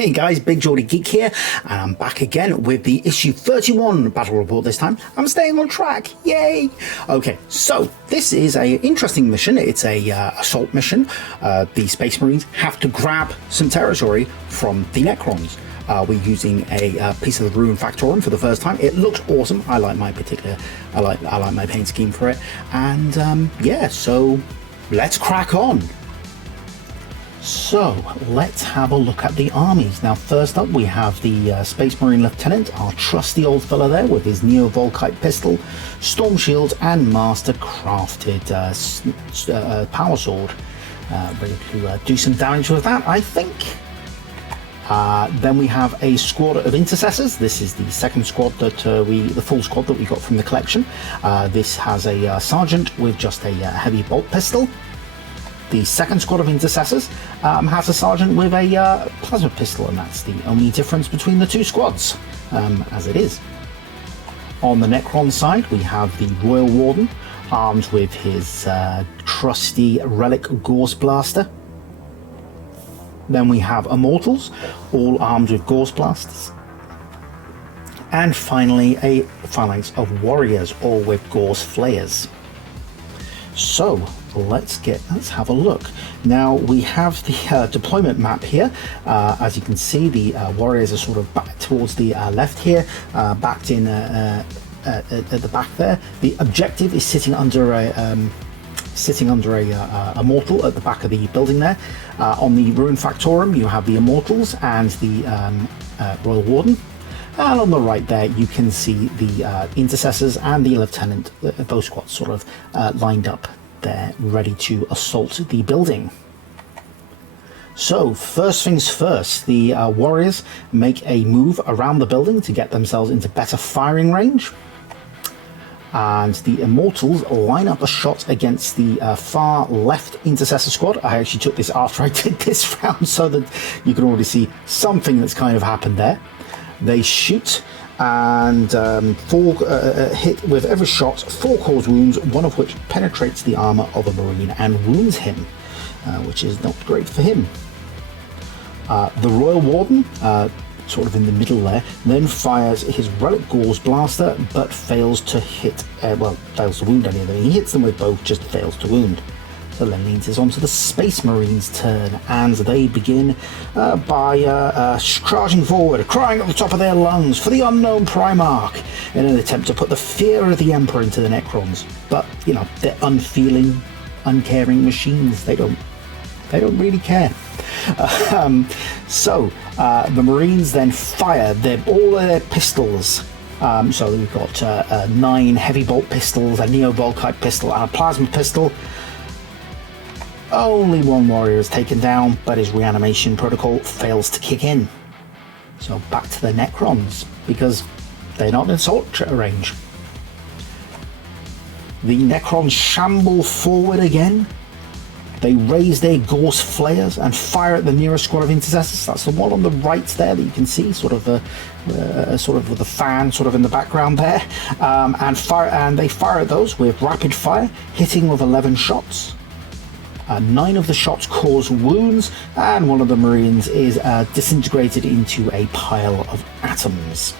Hey guys, Big Geordie Geek here, and I'm back again with the issue 31 battle report this time. I'm staying on track, yay! Okay, so this is a interesting mission. It's a assault mission. The Space Marines have to grab some territory from the Necrons. We're using a piece of the Ruin Factorum for the first time. It looks awesome. I like my paint scheme for it, and yeah, so let's crack on. So let's have a look at the armies. Now first up we have the Space Marine Lieutenant, our trusty old fella there with his Neo-Volkite pistol, Storm Shields and Master Crafted Power Sword. Ready to do some damage with that, I think. Then we have a squad of intercessors. This is the second squad that the full squad that we got from the collection. This has a sergeant with just a heavy bolt pistol. The second squad of intercessors has a sergeant with a plasma pistol, and that's the only difference between the two squads, as it is. On the Necron side, we have the Royal Warden, armed with his trusty relic Gorse Blaster. Then we have Immortals, all armed with Gorse Blasters. And finally, a phalanx of warriors, all with Gorse Flayers. So let's have a look. Now we have the deployment map here. As you can see, the warriors are sort of back towards the left here, backed in at the back there. The objective is sitting under a Immortal at the back of the building there. On the Ruin Factorum you have the Immortals and the Royal Warden. And on the right there you can see the intercessors and the lieutenant, both squads sort of lined up there, ready to assault the building. So first things first, the warriors make a move around the building to get themselves into better firing range. And the Immortals line up a shot against the far left intercessor squad. I actually took this after I did this round so that you can already see something that's kind of happened there. They shoot and hit with every shot 4 cause wounds, one of which penetrates the armor of a Marine and wounds him, which is not great for him. The Royal Warden, sort of in the middle there, then fires his Relic Gorse Blaster, but fails to hit, fails to wound any of them. He hits them with both, just fails to wound. So then leads us on to the Space Marines' turn, and they begin by charging forward, crying at the top of their lungs for the unknown Primarch, in an attempt to put the fear of the Emperor into the Necrons. But, you know, they're unfeeling, uncaring machines. They don't really care. So the Marines then fire all their pistols. So we've got 9 heavy bolt pistols, a Neo-Volkite pistol, and a plasma pistol. Only one warrior is taken down, but his reanimation protocol fails to kick in. So back to the Necrons, because they're not in assault range. The Necrons shamble forward again. They raise their Gorse Flayers and fire at the nearest squad of intercessors. That's the one on the right there that you can see, sort of with the fan sort of in the background there. And they fire at those with rapid fire, hitting with 11 shots. 9 of the shots cause wounds, and one of the Marines is disintegrated into a pile of atoms.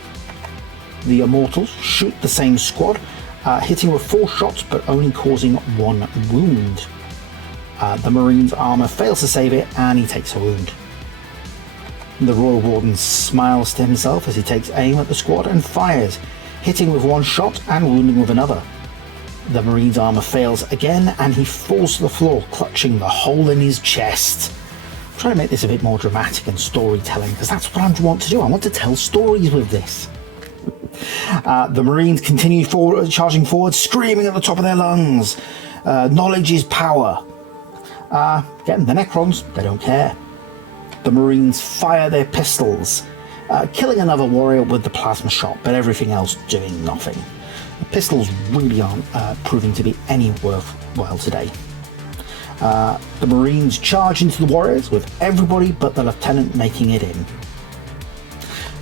The Immortals shoot the same squad, hitting with 4 shots but only causing 1 wound. The Marine's armor fails to save it, and he takes a wound. The Royal Warden smiles to himself as he takes aim at the squad and fires, hitting with 1 shot and wounding with another. The Marine's armor fails again, and he falls to the floor, clutching the hole in his chest. I'm trying to make this a bit more dramatic and storytelling, because that's what I want to do. I want to tell stories with this. The Marines continue charging forward, screaming at the top of their lungs. Knowledge is power. Again, the Necrons, they don't care. The Marines fire their pistols, killing another warrior with the plasma shot, but everything else doing nothing. The pistols really aren't proving to be any worthwhile today. The Marines charge into the warriors, with everybody but the lieutenant making it in.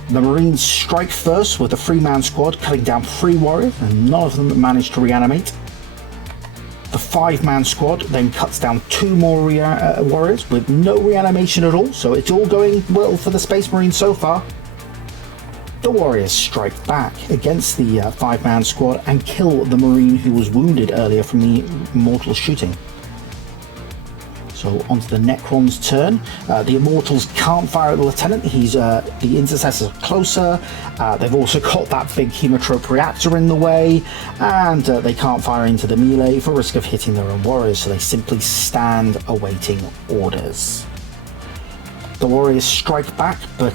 The Marines strike first with the 3-man squad, cutting down 3 warriors, and none of them manage to reanimate. The 5-man squad then cuts down 2 more warriors with no reanimation at all, so it's all going well for the Space Marines so far. The warriors strike back against the 5-man squad and kill the Marine who was wounded earlier from the Immortals shooting. So onto the Necrons' turn. The Immortals can't fire at the Lieutenant. He's the Intercessors closer. They've also got that big Hemotrope reactor in the way, and they can't fire into the melee for risk of hitting their own warriors, so they simply stand awaiting orders. The warriors strike back, but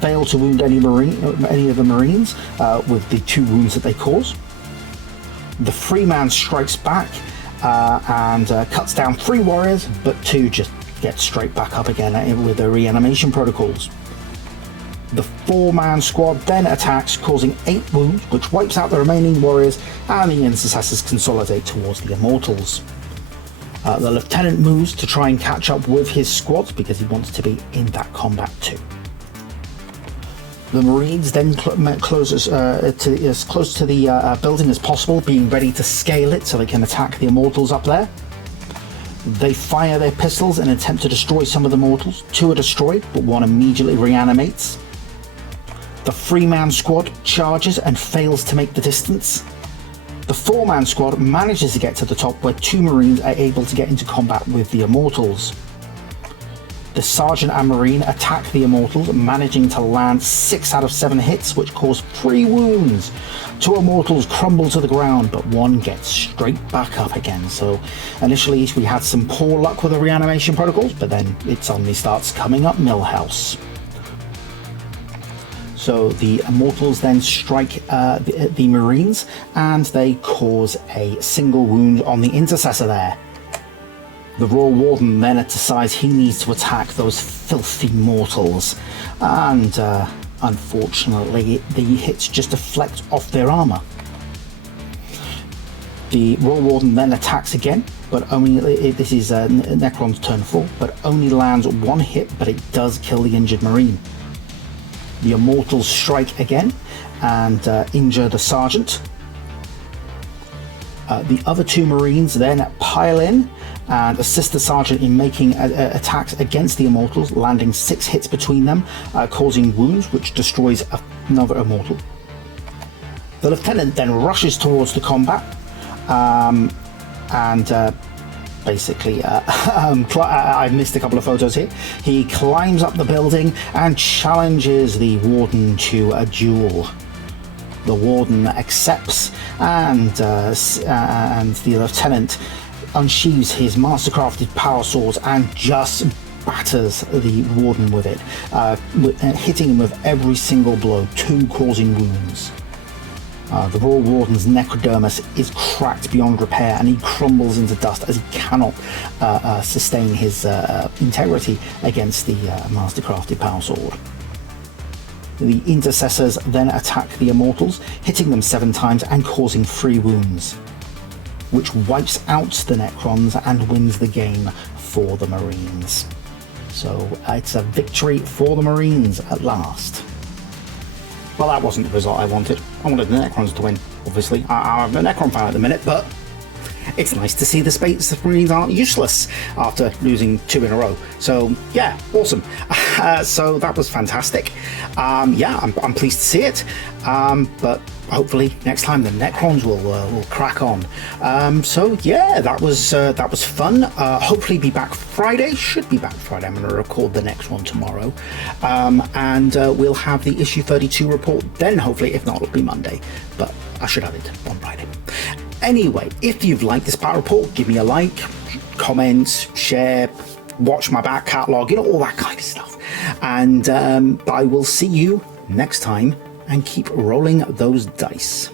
fail to wound any of the Marines with the 2 wounds that they cause. The 3-man strikes back and cuts down 3 warriors, but 2 just get straight back up again with their reanimation protocols. The 4-man squad then attacks, causing 8 wounds, which wipes out the remaining warriors, and the Intercessors consolidate towards the Immortals. The Lieutenant moves to try and catch up with his squads because he wants to be in that combat too. The Marines then close as close to the building as possible, being ready to scale it so they can attack the Immortals up there. They fire their pistols and attempt to destroy some of the Mortals. 2 are destroyed, but 1 immediately reanimates. The 3-man squad charges and fails to make the distance. The 4-man squad manages to get to the top, where 2 Marines are able to get into combat with the Immortals. The Sergeant and Marine attack the Immortals, managing to land 6 out of 7 hits, which cause 3 wounds. 2 Immortals crumble to the ground, but 1 gets straight back up again. So initially we had some poor luck with the reanimation protocols, but then it suddenly starts coming up Millhouse. So the Immortals then strike the Marines, and they cause a single wound on the Intercessor there. The Royal Warden then decides he needs to attack those filthy mortals, and unfortunately the hits just deflect off their armour. The Royal Warden then attacks again, but only, this is Necron's turn 4, but only lands 1 hit, but it does kill the injured Marine. The Immortals strike again and injure the Sergeant. The other 2 Marines then pile in and assist the Sergeant in making attacks against the Immortals, landing 6 hits between them, causing wounds, which destroys another Immortal. The Lieutenant then rushes towards the combat and basically, I've missed a couple of photos here. He climbs up the building and challenges the Warden to a duel. The Warden accepts, and the Lieutenant unsheathes his mastercrafted power swords and just batters the Warden with it, hitting him with every single blow, 2 causing wounds. The Royal Warden's necrodermis is cracked beyond repair, and he crumbles into dust as he cannot sustain his integrity against the mastercrafted power sword. The Intercessors then attack the Immortals, hitting them 7 times and causing 3 wounds, which wipes out the Necrons and wins the game for the Marines. So it's a victory for the Marines at last. Well, that wasn't the result I wanted. I wanted the Necrons to win, obviously. I'm a Necron fan at the minute, but it's nice to see the Space Marines aren't useless after losing 2 in a row. So, yeah, awesome. So that was fantastic. Yeah, I'm pleased to see it. But hopefully next time the Necrons will crack on. So yeah, that was fun. Hopefully be back Friday. Should be back Friday. I'm going to record the next one tomorrow, and we'll have the issue 32 report then. Hopefully, if not, it'll be Monday. But I should have it on Friday. Anyway, if you've liked this battle report, give me a like, comment, share, watch my back catalogue, you know, all that kind of stuff. And I will see you next time, and keep rolling those dice.